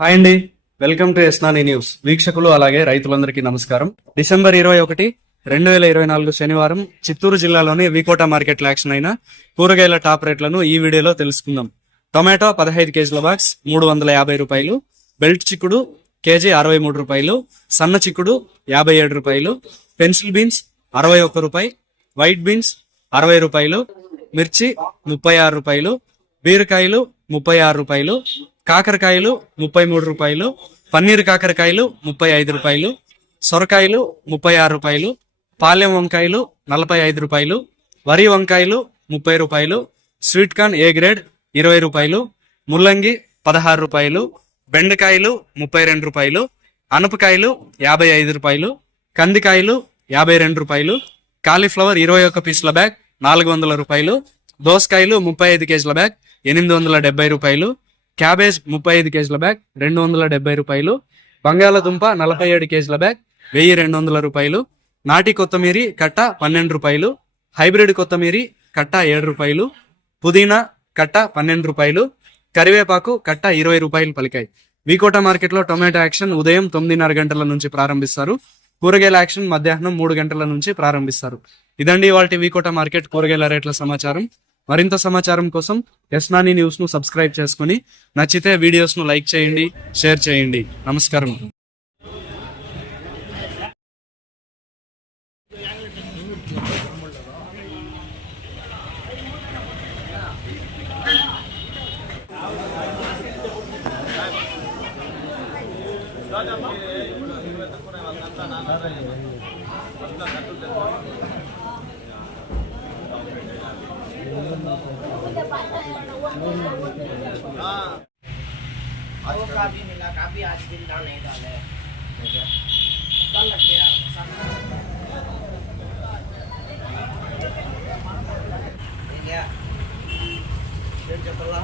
Hi అండి. Welcome to ఎస్నాని news. వీక్షకులు అలాగే రైతులందరికీ నమస్కారం. డిసెంబర్ ఇరవై ఒకటి రెండు వేల ఇరవై నాలుగు శనివారం చిత్తూరు జిల్లాలోని వికోట మార్కెట్ యాక్షన్ అయిన కూరగాయల టాప్ రేట్లను ఈ వీడియోలో తెలుసుకుందాం. టొమాటో పదహైదు కేజీల బాక్స్ మూడు వందల యాభై రూపాయలు. బెల్ట్ చిక్కుడు కేజీ అరవై మూడు రూపాయలు. సన్న చిక్కుడు యాభై ఏడు రూపాయలు. పెన్సిల్ బీన్స్ అరవై ఒక్క రూపాయి. వైట్ బీన్స్ అరవై రూపాయలు. మిర్చి ముప్పై ఆరు రూపాయలు. బీరకాయలు ముప్పై ఆరు రూపాయలు. కాకరకాయలు ముప్పై మూడు రూపాయలు పన్నీర్ కాకరకాయలు ముప్పై ఐదు రూపాయలు సొరకాయలు ముప్పై ఆరు రూపాయలు పాలెం వంకాయలు నలభై ఐదు రూపాయలు వరి వంకాయలు ముప్పై రూపాయలు స్వీట్ కార్న్ ఏ గ్రేడ్ ఇరవై రూపాయలు ముల్లంగి పదహారు రూపాయలు బెండకాయలు ముప్పై రెండు రూపాయలు అనపకాయలు యాభై ఐదు రూపాయలు కందికాయలు యాభై రెండు రూపాయలు కాలీఫ్లవర్ ఇరవై ఒక్క పీసుల బ్యాగ్ నాలుగు వందల రూపాయలు దోసకాయలు ముప్పై ఐదు కేజీల బ్యాగ్ ఎనిమిది వందల డెబ్బై రూపాయలు క్యాబేజ్ ముప్పై ఐదు కేజీల బ్యాగ్ రెండు వందల డెబ్బై రూపాయలు. బంగాళదుంప నలభై ఏడు కేజీల బ్యాగ్ వెయ్యి రెండు వందల రూపాయలు. నాటి కొత్తమీరి కట్ట పన్నెండు రూపాయలు. హైబ్రిడ్ కొత్తమీరి కట్ట ఏడు రూపాయలు. పుదీనా కట్ట పన్నెండు రూపాయలు. కరివేపాకు కట్ట ఇరవై రూపాయలు పలికాయి. వికోట మార్కెట్లో టొమాటో యాక్షన్ ఉదయం తొమ్మిదిన్నర గంటల నుంచి ప్రారంభిస్తారు. కూరగాయల యాక్షన్ మధ్యాహ్నం మూడు గంటల నుంచి ప్రారంభిస్తారు. ఇదండి వాళ్ళ వికోట మార్కెట్ కూరగాయల రేట్ల సమాచారం. మరింత సమాచారం కోసం ఎస్నాని న్యూస్ను సబ్స్క్రైబ్ చేసుకుని నచ్చితే వీడియోస్ను లైక్ చేయండి షేర్ చేయండి. నమస్కారం. हाँ वो का भी मिला का भी आज दिन का नहीं डाले कल लग गया सामने ये क्या फिर चतला